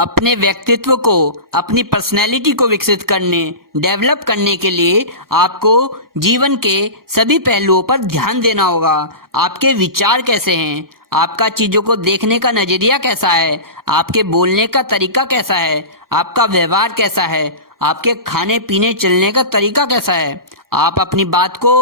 अपने व्यक्तित्व को, अपनी पर्सनैलिटी को विकसित करने, डेवलप करने के लिए आपको जीवन के सभी पहलुओं पर ध्यान देना होगा। आपके विचार कैसे हैं, आपका चीज़ों को देखने का नज़रिया कैसा है, आपके बोलने का तरीका कैसा है, आपका व्यवहार कैसा है, आपके खाने पीने चलने का तरीका कैसा है, आप अपनी बात को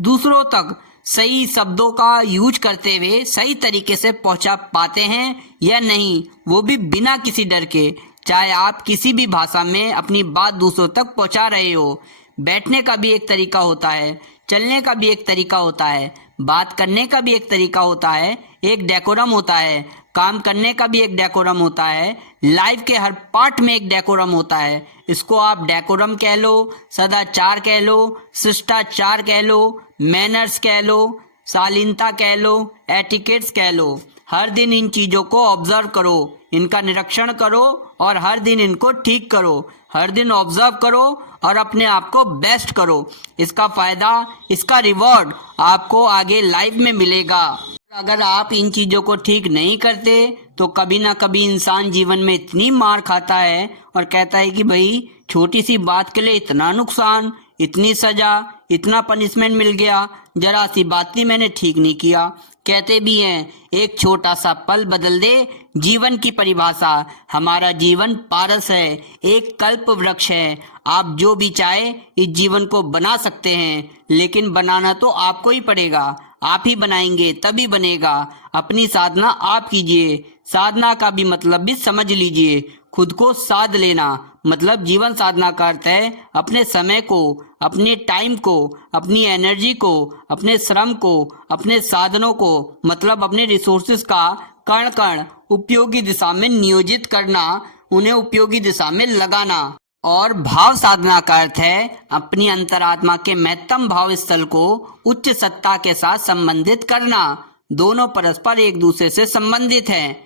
दूसरों तक सही शब्दों का यूज करते हुए सही तरीके से पहुंचा पाते हैं या नहीं, वो भी बिना किसी डर के। चाहे आप किसी भी भाषा में अपनी बात दूसरों तक पहुंचा रहे हो। बैठने का भी एक तरीका होता है, चलने का भी एक तरीका होता है, बात करने का भी एक तरीका होता है, एक डेकोरम होता है, काम करने का भी एक डेकोरम होता है, लाइफ के हर पार्ट में एक डेकोरम होता है। इसको आप डेकोरम कह लो, सदाचार कह लो, शिष्टाचार कह लो, मैनर्स कह लो, शालीनता कह लो, एटिकेट्स कह लो। हर दिन इन चीज़ों को ऑब्जर्व करो, इनका निरीक्षण करो और हर दिन इनको ठीक करो। हर दिन ऑब्जर्व करो और अपने आप को बेस्ट करो। इसका फ़ायदा, इसका रिवॉर्ड आपको आगे लाइफ में मिलेगा। अगर आप इन चीज़ों को ठीक नहीं करते तो कभी ना कभी इंसान जीवन में इतनी मार खाता है और कहता है कि भाई छोटी सी बात के लिए इतना नुकसान, इतनी सज़ा, इतना पनिशमेंट मिल गया, जरा सी बात थी मैंने ठीक नहीं किया। कहते भी हैं एक छोटा सा पल बदल दे जीवन की परिभाषा। हमारा जीवन पारस है, एक कल्प वृक्ष है। आप जो भी चाहे इस जीवन को बना सकते हैं, लेकिन बनाना तो आपको ही पड़ेगा। आप ही बनाएंगे तभी बनेगा। अपनी साधना आप कीजिए। साधना का भी मतलब भी समझ लीजिए। खुद को साध लेना मतलब जीवन साधना का अर्थ है अपने समय को, अपने टाइम को, अपनी एनर्जी को, अपने श्रम को, अपने साधनों को मतलब अपने रिसोर्सेज का कण कण उपयोगी दिशा में नियोजित करना, उन्हें उपयोगी दिशा में लगाना। और भाव साधना का अर्थ है अपनी अंतरात्मा के महत्तम भाव स्थल को उच्च सत्ता के साथ संबंधित करना। दोनों परस्पर एक दूसरे से संबंधित हैं।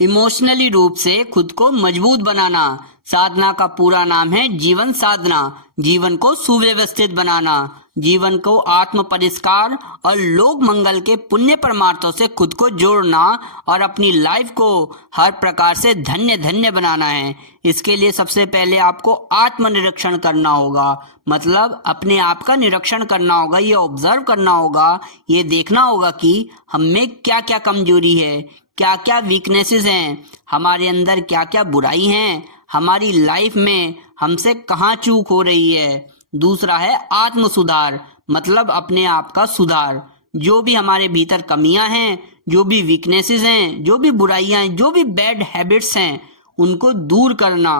इमोशनली रूप से खुद को मजबूत बनाना। साधना का पूरा नाम है जीवन साधना। जीवन को सुव्यवस्थित बनाना, जीवन को आत्म परिष्कार और लोक मंगल के पुण्य परमार्थों से खुद को जोड़ना और अपनी लाइफ को हर प्रकार से धन्य धन्य बनाना है। इसके लिए सबसे पहले आपको आत्मनिरीक्षण करना होगा, मतलब अपने आप का निरीक्षण करना होगा, ये ऑब्जर्व करना होगा, ये देखना होगा कि हम में क्या क्या कमजोरी है, क्या क्या वीकनेसेस हैं, हमारे अंदर क्या क्या बुराई हैं, हमारी लाइफ में हमसे कहाँ चूक हो रही है। दूसरा है आत्म सुधार, मतलब अपने आप का सुधार। जो भी हमारे भीतर कमियां हैं, जो भी वीकनेसेस हैं, जो भी बुराइयां हैं, जो भी बैड हैबिट्स हैं, उनको दूर करना।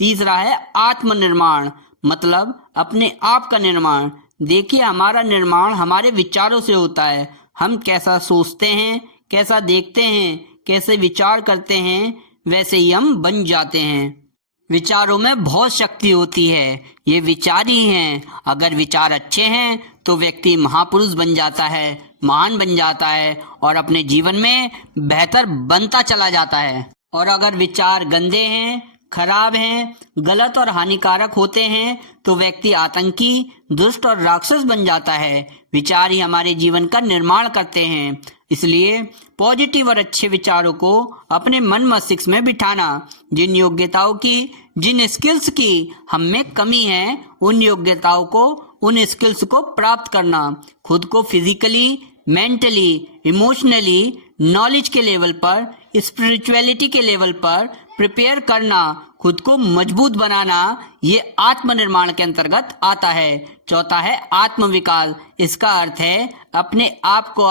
तीसरा है आत्मनिर्माण, मतलब अपने आप का निर्माण। देखिए हमारा निर्माण हमारे विचारों से होता है। हम कैसा सोचते हैं, कैसा देखते हैं, कैसे विचार करते हैं, वैसे ही हम बन जाते हैं। विचारों में बहुत शक्ति होती है, ये विचार ही हैं। अगर विचार अच्छे हैं तो व्यक्ति महापुरुष बन जाता है, महान बन जाता है और अपने जीवन में बेहतर बनता चला जाता है। और अगर विचार गंदे हैं, खराब हैं, गलत और हानिकारक होते हैं तो व्यक्ति आतंकी, दुष्ट और राक्षस बन जाता है। विचार ही हमारे जीवन का निर्माण करते हैं। इसलिए पॉजिटिव और अच्छे विचारों को अपने मन मस्तिष्क में बिठाना। जिन योग्यताओं की, जिन स्किल्स की हम में कमी है, उन योग्यताओं को, उन स्किल्स को प्राप्त करना। खुद को फिजिकली, मेंटली, इमोशनली, नॉलेज के लेवल पर, स्पिरिचुअलिटी के लेवल पर प्रिपेयर करना, खुद को मजबूत बनाना, ये आत्मनिर्माण के अंतर्गत आता है। चौथा है आत्मविकास। इसका अर्थ है अपने आप को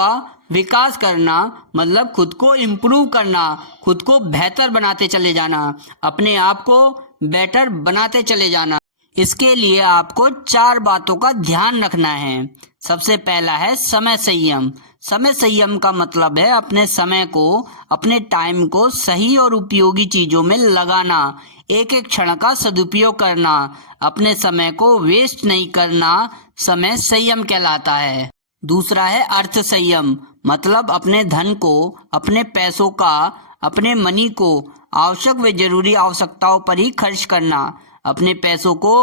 विकास करना, मतलब खुद को इम्प्रूव करना, खुद को बेहतर बनाते चले जाना, अपने आप को बेटर बनाते चले जाना। इसके लिए आपको 4 बातों का ध्यान रखना है। सबसे पहला है समय संयम। समय संयम का मतलब है अपने समय को, अपने टाइम को सही और उपयोगी चीजों में लगाना, एक एक क्षण का सदुपयोग करना, अपने समय को वेस्ट नहीं करना, समय संयम कहलाता है। दूसरा है अर्थ संयम, मतलब अपने धन को, अपने पैसों का, अपने मनी को आवश्यक व जरूरी आवश्यकताओं पर ही खर्च करना। अपने पैसों को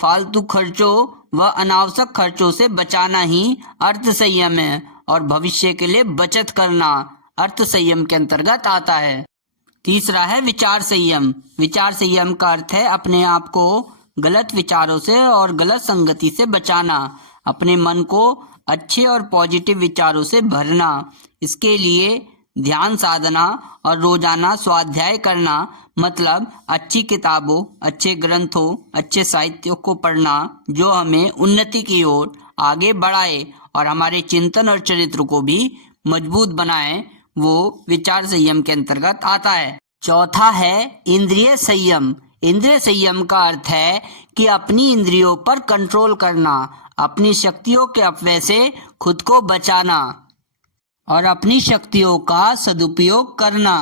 फालतू खर्चों व अनावश्यक खर्चों से बचाना ही अर्थ संयम है। और भविष्य के लिए बचत करना अर्थ संयम के अंतर्गत आता है। तीसरा है विचार संयम। विचार संयम का अर्थ है अपने आप को गलत विचारों से और गलत संगति से बचाना, अपने मन को अच्छे और पॉजिटिव विचारों से भरना। इसके लिए ध्यान साधना और रोजाना स्वाध्याय करना, मतलब अच्छी किताबों, अच्छे ग्रंथों, अच्छे साहित्यों को पढ़ना जो हमें उन्नति की ओर आगे बढ़ाए और हमारे चिंतन और चरित्र को भी मजबूत बनाए, वो विचार संयम के अंतर्गत आता है। चौथा है इंद्रिय संयम। इंद्रिय संयम का अर्थ है कि अपनी इंद्रियों पर कंट्रोल करना, अपनी शक्तियों के अपव्यय से खुद को बचाना और अपनी शक्तियों का सदुपयोग करना।